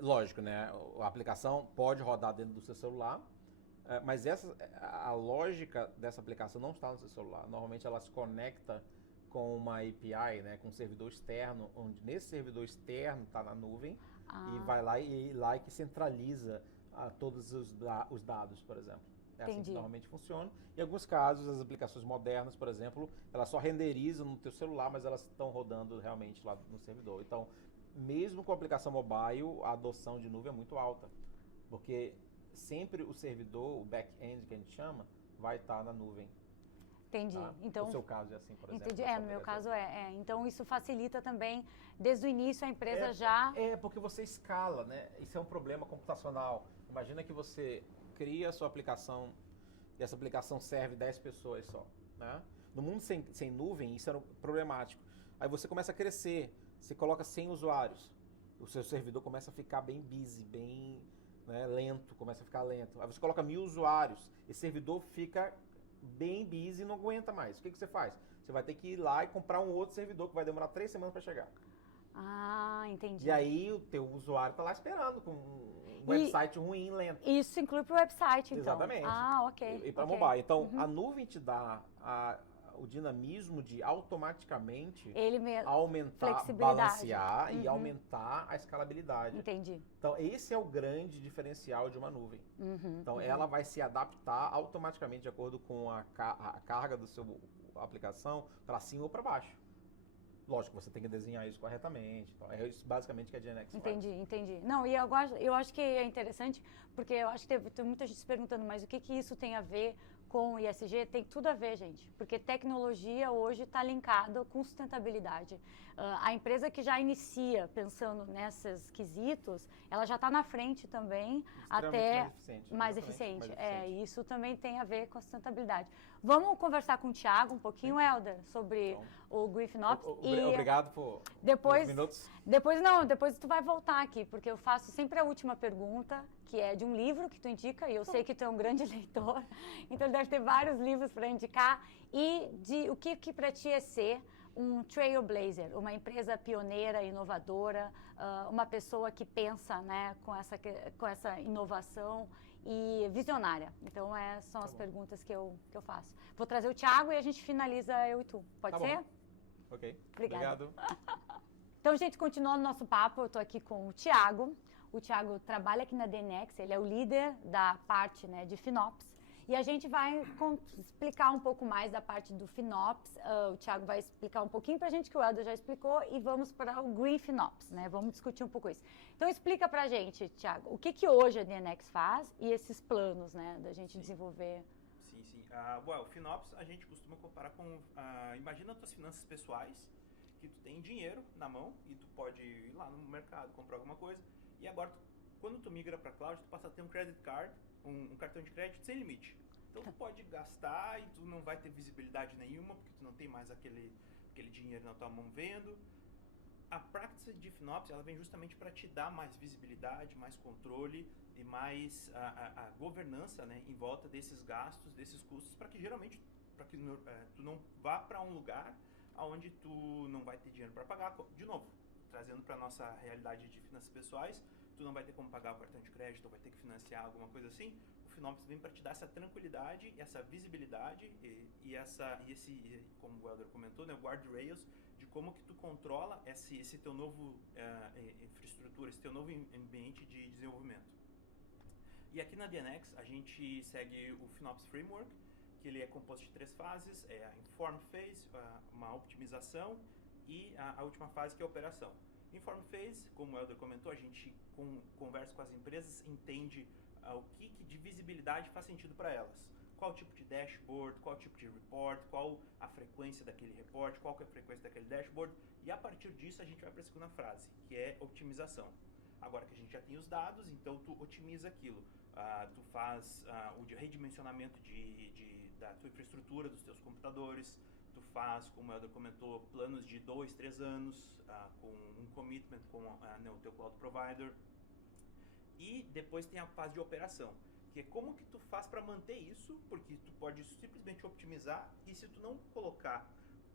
lógico, né, a aplicação pode rodar dentro do seu celular, mas a lógica dessa aplicação não está no seu celular. Normalmente ela se conecta com uma API, né, com um servidor externo, onde nesse servidor externo está na nuvem e vai lá e que centraliza todos os dados, por exemplo. É assim que normalmente funciona. Em alguns casos, as aplicações modernas, por exemplo, elas só renderizam no teu celular, mas elas estão rodando realmente lá no servidor. Então, mesmo com a aplicação mobile, a adoção de nuvem é muito alta, porque sempre o servidor, o back-end que a gente chama, vai estar na nuvem. Entendi. Tá? Então, no seu caso é assim, por exemplo. Entendi. No meu caso Então, isso facilita também, desde o início, a empresa já... porque você escala, né? Isso é um problema computacional. Imagina que você cria a sua aplicação e essa aplicação serve 10 pessoas só, né? No mundo sem nuvem, isso era problemático. Aí você começa a crescer, você coloca 100 usuários, o seu servidor começa a ficar bem busy, bem, né, lento, começa a ficar lento. Aí você coloca 1000 usuários, esse servidor fica bem busy e não aguenta mais. O que você faz? Você vai ter que ir lá e comprar um outro servidor que vai demorar 3 semanas para chegar. Ah, entendi. E aí o teu usuário tá lá esperando com um website ruim, lento. Isso inclui para o website, então. Exatamente. Ah, ok. E para okay. mobile. Então, a nuvem te dá o dinamismo de automaticamente aumentar, balancear e aumentar a escalabilidade. Entendi. Então, esse é o grande diferencial de uma nuvem. Então, ela vai se adaptar automaticamente de acordo com a carga do seu aplicação para cima ou para baixo. Lógico, você tem que desenhar isso corretamente. Então, é isso basicamente que a GeneX faz. Entendi. Não, e eu acho que é interessante, porque eu acho que tem muita gente se perguntando, mas o que isso tem a ver com o ISG? Tem tudo a ver, gente, porque tecnologia hoje está linkada com sustentabilidade. A empresa que já inicia pensando nesses quesitos, ela já está na frente também, até mais eficiente. Isso também tem a ver com a sustentabilidade. Vamos conversar com o Thiago um pouquinho, Helder, sobre o GreenFinops. Obrigado por minutos. Depois tu vai voltar aqui, porque eu faço sempre a última pergunta, que é de um livro que tu indica, e eu sei que tu é um grande leitor, então deve ter vários livros para indicar, e de o que para ti é ser um trailblazer, uma empresa pioneira, inovadora, uma pessoa que pensa, né, com essa inovação e visionária. Então, são as perguntas que eu faço. Vou trazer o Thiago e a gente finaliza eu e tu. Pode ser? Bom. Ok. Obrigado. Então, gente, continuando nosso papo, eu estou aqui com o Thiago. O Thiago trabalha aqui na DNX, ele é o líder da parte, né, de FinOps. E a gente vai explicar um pouco mais da parte do FinOps. O Thiago vai explicar um pouquinho para a gente, que o Helder já explicou, e vamos para o Green FinOps, né? Vamos discutir um pouco isso. Então, explica para a gente, Thiago, o que hoje a DNX faz e esses planos, né, da gente desenvolver. Sim. O FinOps a gente costuma comparar com, imagina as tuas finanças pessoais, que tu tem dinheiro na mão e tu pode ir lá no mercado, comprar alguma coisa, e agora, quando tu migra para cloud, tu passa a ter um credit card, um cartão de crédito sem limite. Então tu pode gastar e tu não vai ter visibilidade nenhuma, porque tu não tem mais aquele dinheiro na tua mão vendo. A prática de FinOps, ela vem justamente para te dar mais visibilidade, mais controle e mais a governança, né, em volta desses gastos, desses custos, para que geralmente tu não vá para um lugar onde tu não vai ter dinheiro para pagar. De novo, trazendo para a nossa realidade de finanças pessoais, tu não vai ter como pagar o cartão de crédito, ou vai ter que financiar alguma coisa assim. O FinOps vem para te dar essa tranquilidade, essa visibilidade e esse, como o Helder comentou, né, o guardrails de como que tu controla esse teu novo infraestrutura, esse teu novo ambiente de desenvolvimento. E aqui na DNX a gente segue o FinOps Framework, que ele é composto de 3 fases, é a Inform Phase, uma optimização, e a última fase que é a operação. Inform Phase, como o Helder comentou, a gente conversa com as empresas, entende o que de visibilidade faz sentido para elas. Qual tipo de dashboard, qual tipo de report, qual a frequência daquele report, qual que é a frequência daquele dashboard, e a partir disso a gente vai para a segunda frase, que é optimização. Agora que a gente já tem os dados, então tu otimiza aquilo. Tu faz o redimensionamento da tua infraestrutura, dos teus computadores, tu faz, como o Helder comentou, planos de 2, 3 anos, com um commitment com o teu cloud provider. E depois tem a fase de operação, que é como que tu faz para manter isso, porque tu pode simplesmente optimizar, e se tu não colocar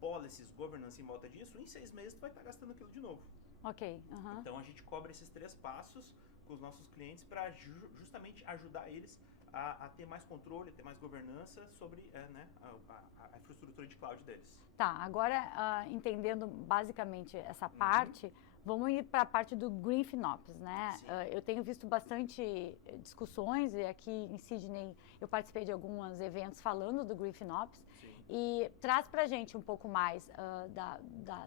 policies, governance em volta disso, em 6 meses tu vai estar gastando aquilo de novo. Ok. Então a gente cobra esses 3 passos com os nossos clientes para justamente ajudar eles a ter mais controle, a ter mais governança sobre a infraestrutura de cloud deles. Tá, agora entendendo basicamente essa parte, vamos ir para a parte do Green FinOps, né? Eu tenho visto bastante discussões, e aqui em Sydney eu participei de alguns eventos falando do Green FinOps. E traz para a gente um pouco mais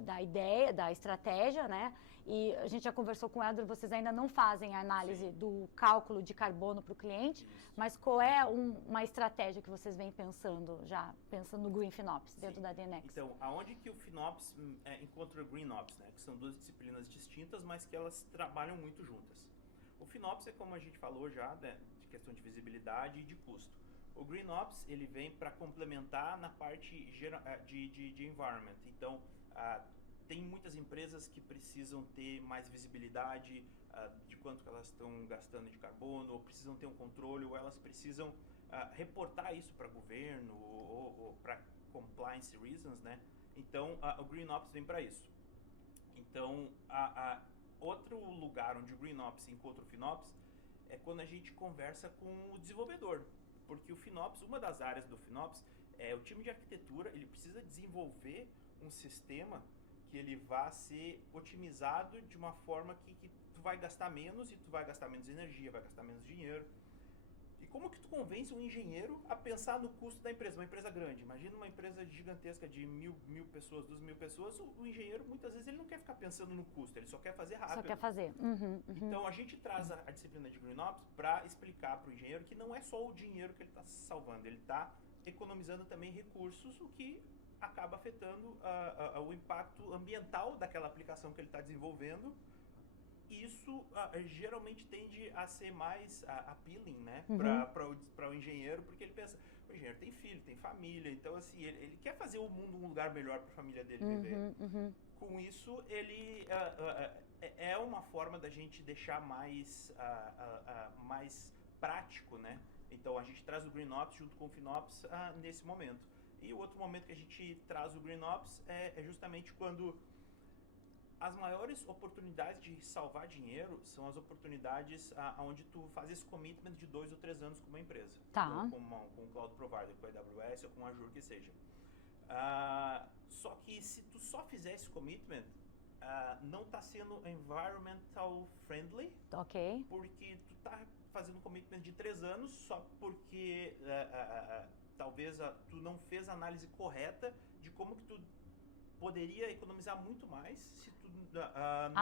da ideia, da estratégia, né? E a gente já conversou com o Helder, vocês ainda não fazem a análise do cálculo de carbono para o cliente, mas qual é uma estratégia que vocês vêm pensando no Green FinOps dentro da DNX? Então, aonde que o FinOps encontra o GreenOps, né? Que são 2 disciplinas distintas, mas que elas trabalham muito juntas. O FinOps é como a gente falou já, né, de questão de visibilidade e de custo. O Green Ops, ele vem para complementar na parte de environment. Então, tem muitas empresas que precisam ter mais visibilidade de quanto que elas estão gastando de carbono, ou precisam ter um controle, ou elas precisam reportar isso para governo ou para compliance reasons, né? Então, o Green Ops vem para isso. Então, outro lugar onde o Green Ops encontra o FinOps é quando a gente conversa com o desenvolvedor. Porque o FinOps, uma das áreas do FinOps, é o time de arquitetura, ele precisa desenvolver um sistema que ele vá ser otimizado de uma forma que tu vai gastar menos e tu vai gastar menos energia, vai gastar menos dinheiro. E como que tu convence um engenheiro a pensar no custo da empresa, uma empresa grande? Imagina uma empresa gigantesca de mil pessoas, 2.000 pessoas, o engenheiro muitas vezes ele não quer ficar pensando no custo, ele só quer fazer rápido. Só quer fazer. Então a gente traz a disciplina de Green Ops para explicar para o engenheiro que não é só o dinheiro que ele está salvando, ele está economizando também recursos, o que acaba afetando o impacto ambiental daquela aplicação que ele está desenvolvendo. Isso geralmente tende a ser mais appealing, né, para o engenheiro, porque ele pensa, o engenheiro tem filho, tem família, então assim, ele quer fazer o mundo um lugar melhor para a família dele viver. Com isso, ele é uma forma da gente deixar mais prático, né? Então a gente traz o Green Ops junto com o FinOps nesse momento. E o outro momento que a gente traz o Green Ops é justamente quando as maiores oportunidades de salvar dinheiro são as oportunidades onde tu faz esse commitment de 2 ou 3 anos com uma empresa. Tá. Com um cloud provider, com a AWS ou com a Azure, que seja. Só que se tu só fizer esse commitment, não está sendo environmental friendly. Ok. Porque tu está fazendo um commitment de 3 anos só porque talvez tu não fez a análise correta de como que tu poderia economizar muito mais se tu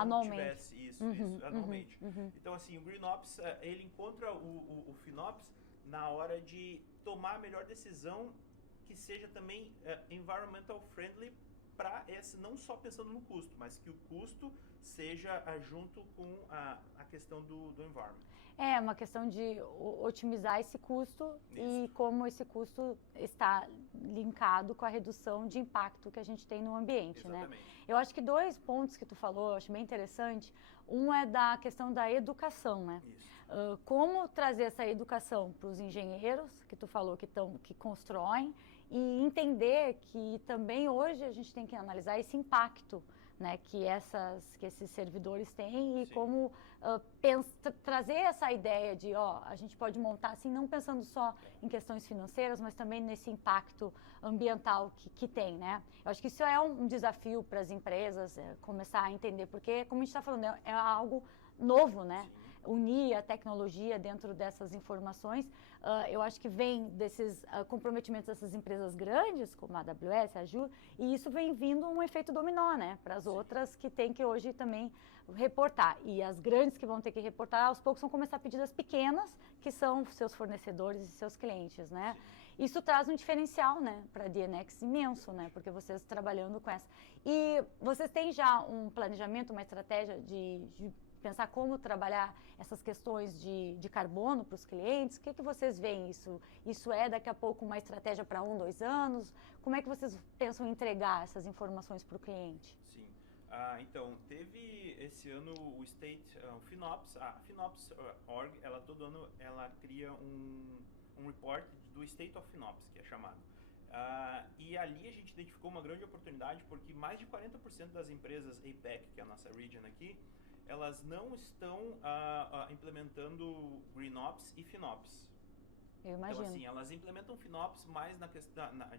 não tivesse isso anualmente. Então, assim, o Green Ops, ele encontra o FinOps na hora de tomar a melhor decisão que seja também environmental friendly para esse, não só pensando no custo, mas que o custo seja junto com a questão do environment. É uma questão de otimizar esse custo e como esse custo está linkado com a redução de impacto que a gente tem no ambiente, né? Eu acho que 2 pontos que tu falou, eu acho bem interessante. Um é da questão da educação, né? Como trazer essa educação para os engenheiros, que tu falou que constroem, e entender que também hoje a gente tem que analisar esse impacto, né, que esses servidores têm e como trazer essa ideia de, a gente pode montar assim, não pensando só em questões financeiras, mas também nesse impacto ambiental que tem, né? Eu acho que isso é um desafio para as empresas começar a entender, porque, como a gente está falando, é algo novo, né? Sim. Unir a tecnologia dentro dessas informações, eu acho que vem desses comprometimentos dessas empresas grandes, como a AWS, a Azure, e isso vem vindo um efeito dominó, né, para as outras que têm que hoje também reportar. E as grandes que vão ter que reportar, aos poucos vão começar a pedir das pequenas, que são seus fornecedores e seus clientes, né. Isso traz um diferencial, né, para a DNX imenso, né, porque vocês trabalhando com essa. E vocês têm já um planejamento, uma estratégia de pensar como trabalhar essas questões de carbono para os clientes? O que vocês veem isso? Isso é daqui a pouco uma estratégia para 1, 2 anos? Como é que vocês pensam em entregar essas informações para o cliente? Sim. Então, teve esse ano o State, o FinOps, a FinOps.org, ela todo ano ela cria um report do State of FinOps, que é chamado. E ali a gente identificou uma grande oportunidade, porque mais de 40% das empresas APAC, que é a nossa region aqui, elas não estão implementando GreenOps e FinOps. Eu imagino. Então, assim, elas implementam FinOps mais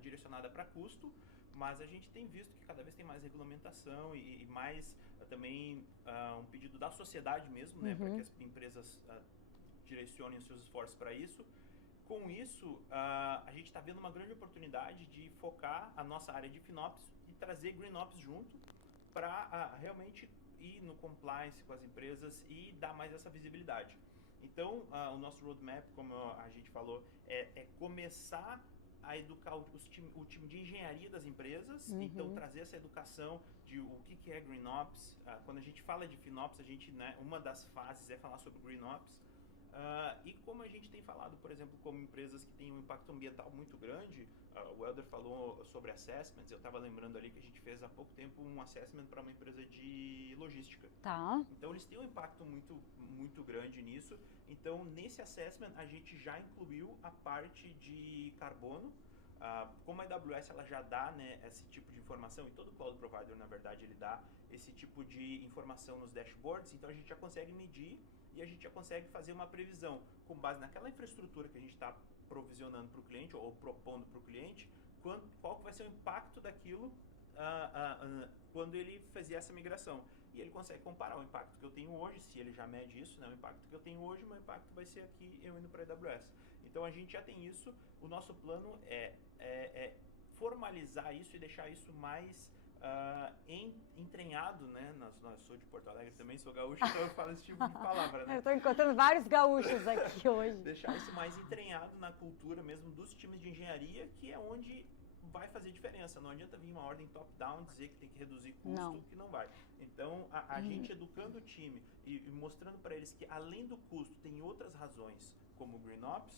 direcionada para custo, mas a gente tem visto que cada vez tem mais regulamentação e mais também um pedido da sociedade mesmo, né, para que as empresas direcionem os seus esforços para isso. Com isso, a gente está vendo uma grande oportunidade de focar a nossa área de FinOps e trazer GreenOps junto para realmente ir no compliance com as empresas e dar mais essa visibilidade. Então, o nosso roadmap, como a gente falou, é começar a educar o time de engenharia das empresas, então trazer essa educação de o que é GreenOps. Quando a gente fala de FinOps, uma das fases é falar sobre GreenOps. E como a gente tem falado, por exemplo, como empresas que têm um impacto ambiental muito grande, o Elder falou sobre assessments, eu estava lembrando ali que a gente fez há pouco tempo um assessment para uma empresa de logística. Tá. Então eles têm um impacto muito grande nisso. Então nesse assessment a gente já incluiu a parte de carbono. Como a AWS ela já dá, né, esse tipo de informação, e todo cloud provider na verdade ele dá esse tipo de informação nos dashboards, então a gente já consegue medir e a gente já consegue fazer uma previsão com base naquela infraestrutura que a gente está provisionando para o cliente ou propondo para o cliente, qual que vai ser o impacto daquilo quando ele fizer essa migração. E ele consegue comparar o impacto que eu tenho hoje, se ele já mede isso, né, o impacto que eu tenho hoje, o meu impacto vai ser aqui eu indo para a AWS. Então a gente já tem isso, o nosso plano é formalizar isso e deixar isso mais entranhado, né? Eu sou de Porto Alegre também, sou gaúcho, então eu falo esse tipo de palavra, né? Eu estou encontrando vários gaúchos aqui hoje. Deixar isso mais entranhado na cultura mesmo dos times de engenharia, que é onde vai fazer diferença. Não adianta vir uma ordem top-down dizer que tem que reduzir custo, que não vai. Então, a gente educando o time e mostrando para eles que além do custo tem outras razões, como o GreenOps,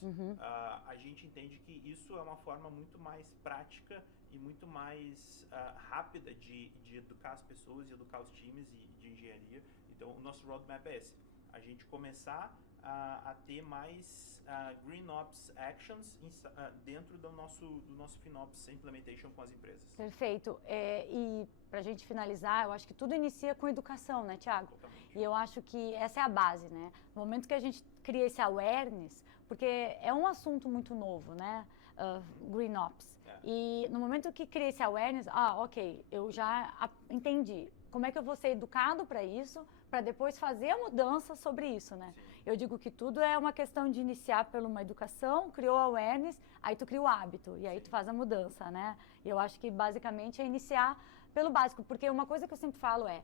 a gente entende que isso é uma forma muito mais prática e muito mais rápida de educar as pessoas e educar os times de engenharia. Então, o nosso roadmap é esse. A gente começar a ter mais GreenOps actions dentro do nosso FinOps implementation com as empresas. Perfeito. E para a gente finalizar, eu acho que tudo inicia com educação, né, Thiago? Totalmente. E eu acho que essa é a base, né? No momento que a gente cria esse awareness, porque é um assunto muito novo, né? GreenOps. E no momento que cria esse awareness, ok, eu já entendi. Como é que eu vou ser educado para isso, para depois fazer a mudança sobre isso, né? Sim. Eu digo que tudo é uma questão de iniciar por uma educação, criou awareness, aí tu cria o hábito, e aí tu faz a mudança, né? E eu acho que basicamente é iniciar pelo básico, porque uma coisa que eu sempre falo é,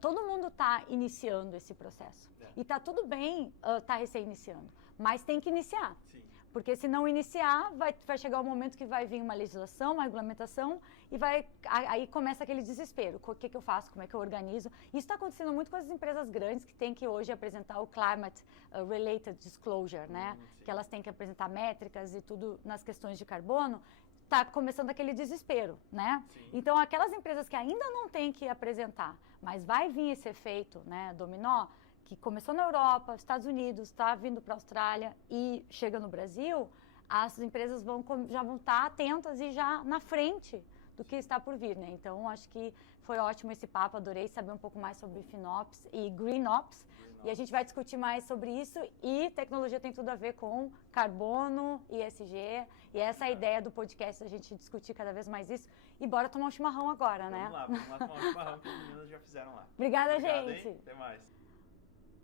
todo mundo está iniciando esse processo. E tá tudo bem tá recém-iniciando, mas tem que iniciar. Sim. Porque se não iniciar, vai chegar o momento que vai vir uma legislação, uma regulamentação, e aí começa aquele desespero. O que eu faço? Como é que eu organizo? Isso está acontecendo muito com as empresas grandes que têm que hoje apresentar o Climate Related Disclosure, né? Que elas têm que apresentar métricas e tudo nas questões de carbono. Está começando aquele desespero, né? Sim. Então, aquelas empresas que ainda não têm que apresentar, mas vai vir esse efeito, né, dominó, que começou na Europa, Estados Unidos, está vindo para a Austrália e chega no Brasil, as empresas já vão estar atentas e já na frente do que está por vir, né? Então, acho que foi ótimo esse papo, adorei saber um pouco mais sobre FinOps e GreenOps. E a gente vai discutir mais sobre isso, e tecnologia tem tudo a ver com carbono, ESG, e essa é a ideia do podcast, a gente discutir cada vez mais isso. E bora tomar um chimarrão agora, né? Vamos lá tomar um chimarrão que as meninas já fizeram lá. Obrigada, Obrigado, gente. Hein? Até mais.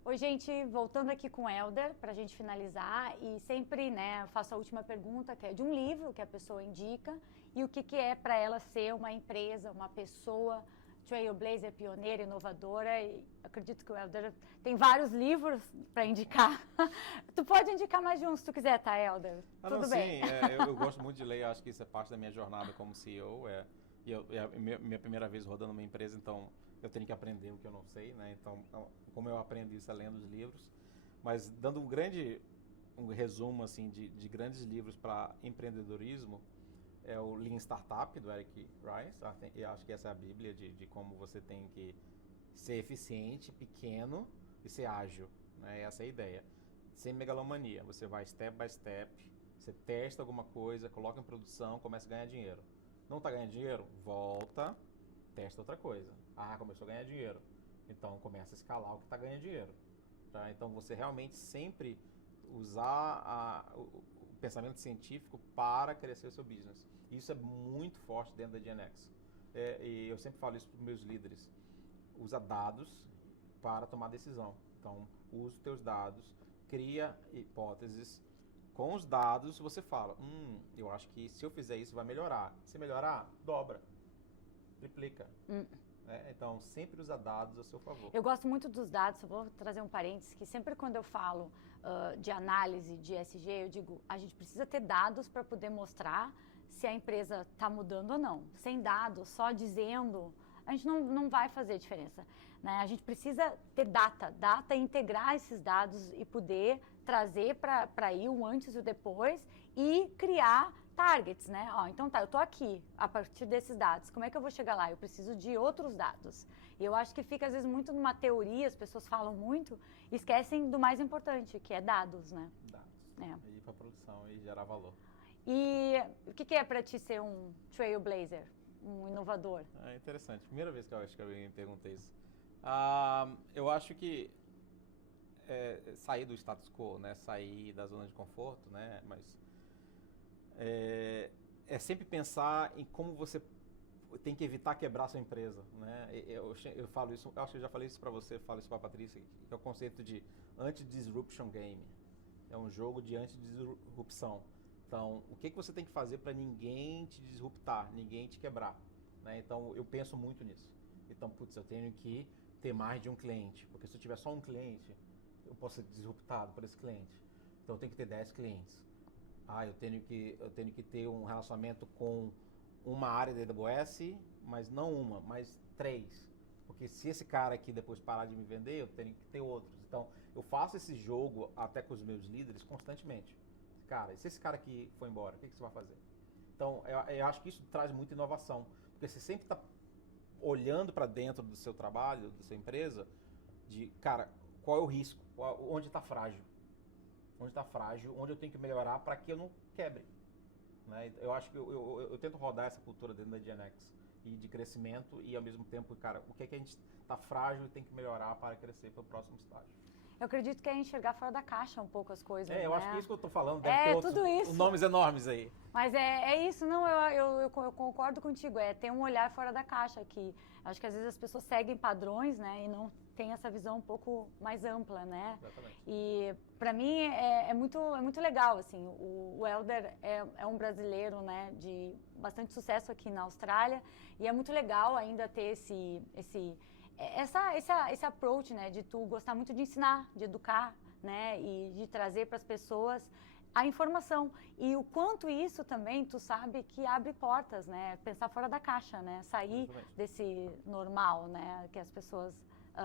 Oi, gente, voltando aqui com o Elder, para a gente finalizar, e sempre, né, eu faço a última pergunta, que é de um livro que a pessoa indica, e o que é para ela ser uma empresa, uma pessoa trailblazer, pioneira, inovadora, e acredito que o Elder tem vários livros para indicar. Tu pode indicar mais de um se tu quiser, tá, Elder? Tudo bem. Sim, eu gosto muito de ler, acho que isso é parte da minha jornada como CEO, é a minha primeira vez rodando uma empresa, então eu tenho que aprender o que eu não sei, né? Então, como eu aprendo isso é lendo os livros, mas dando um resumo assim de grandes livros para empreendedorismo, é o Lean Startup, do Eric Rice. Eu acho que essa é a bíblia de como você tem que ser eficiente, pequeno e ser ágil, né? Essa é a ideia. Sem megalomania, você vai step by step, você testa alguma coisa, coloca em produção, começa a ganhar dinheiro. Não está ganhando dinheiro? Volta, testa outra coisa. Começou a ganhar dinheiro. Então, começa a escalar o que está ganhando dinheiro. Tá? Então, você realmente sempre usar o pensamento científico para crescer o seu business. Isso é muito forte dentro da GenX. E eu sempre falo isso para os meus líderes. Usa dados para tomar decisão. Então, usa os teus dados, cria hipóteses. Com os dados, você fala, eu acho que se eu fizer isso vai melhorar. Se melhorar, dobra, triplica. Então, sempre usa dados a seu favor. Eu gosto muito dos dados, só vou trazer um parênteses, que sempre quando eu falo de análise de ESG, eu digo, a gente precisa ter dados para poder mostrar se a empresa está mudando ou não. Sem dados, só dizendo, a gente não vai fazer diferença, né? A gente precisa ter data e integrar esses dados e poder trazer para ir o antes e o depois e criar targets, né? Ó, então tá, eu tô aqui a partir desses dados. Como é que eu vou chegar lá? Eu preciso de outros dados. E eu acho que fica às vezes muito numa teoria, as pessoas falam muito e esquecem do mais importante, que é dados, né? Dados. É. E ir para produção e gerar valor. E o que é para ti ser um trailblazer, um inovador? É interessante. Primeira vez que eu acho que alguém me pergunta isso. Eu acho que sair do status quo, né? Sair da zona de conforto, né? Mas é sempre pensar em como você tem que evitar quebrar sua empresa, né? Eu falo isso, eu acho que eu já falei isso para você, falo isso para a Patrícia, que é o conceito de anti-disruption game. É um jogo de anti-disrupção. Então, o que você tem que fazer para ninguém te disruptar, ninguém te quebrar, né? Então, eu penso muito nisso. Então, eu tenho que ter mais de um cliente, porque se eu tiver só um cliente, eu posso ser disruptado por esse cliente. Então, eu tenho que ter 10 clientes. Eu tenho que ter um relacionamento com uma área da AWS, mas não uma, mas 3. Porque se esse cara aqui depois parar de me vender, eu tenho que ter outros. Então, eu faço esse jogo até com os meus líderes constantemente. Cara, e se esse cara aqui for embora, o que você vai fazer? Então, eu acho que isso traz muita inovação. Porque você sempre está olhando para dentro do seu trabalho, da sua empresa, de, cara, qual é o risco? Onde está frágil? Onde está frágil? Onde eu tenho que melhorar para que eu não quebre? Né? Eu acho que eu tento rodar essa cultura dentro da GenX e de crescimento e, ao mesmo tempo, cara, o que é que a gente está frágil e tem que melhorar para crescer para o próximo estágio? Eu acredito que é enxergar fora da caixa um pouco as coisas, eu né? acho que é isso que eu tô falando, deve ter outros tudo isso. nomes enormes aí. Mas é isso, não, eu concordo contigo, ter um olhar fora da caixa, que acho que às vezes as pessoas seguem padrões, né, e não tem essa visão um pouco mais ampla, né? Exatamente. E para mim é muito legal, assim, o Helder é um brasileiro, né, de bastante sucesso aqui na Austrália, e é muito legal ainda ter esse approach, né, de tu gostar muito de ensinar, de educar, né, e de trazer para as pessoas a informação. E o quanto isso também, tu sabe que abre portas, né, pensar fora da caixa, né, sair Exatamente. desse normal, né, que as pessoas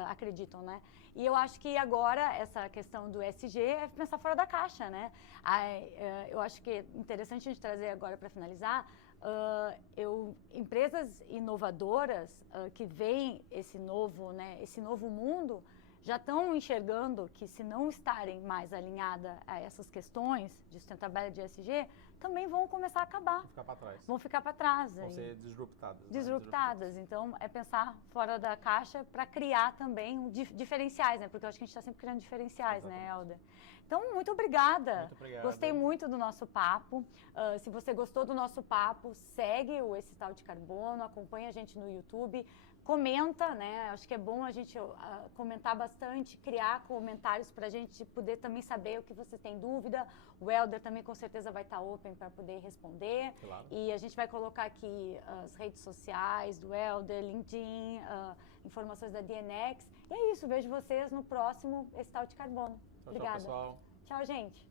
acreditam, né. E eu acho que agora essa questão do ESG é pensar fora da caixa, né. Eu acho que é interessante a gente trazer agora para finalizar, empresas inovadoras que veem esse novo mundo já estão enxergando que, se não estarem mais alinhadas a essas questões de sustentabilidade de ESG, também vão começar a acabar. Vão ficar para trás. Vão ficar para trás. Vão ser disruptadas. Disruptadas. Então, é pensar fora da caixa para criar também diferenciais, né? Porque eu acho que a gente está sempre criando diferenciais, Exatamente. né, Helder? Então, muito obrigada. Muito obrigado. Gostei muito do nosso papo. Se você gostou do nosso papo, segue o Esse Tal de Carbono, acompanha a gente no YouTube, comenta, né? Acho que é bom a gente comentar bastante, criar comentários para a gente poder também saber o que você tem dúvida. O Helder também com certeza vai estar open para poder responder. Claro. E a gente vai colocar aqui as redes sociais do Helder, LinkedIn, informações da DNX. E é isso, vejo vocês no próximo Esse Tal de Carbono. Tchau, Obrigada. pessoal. Tchau, gente.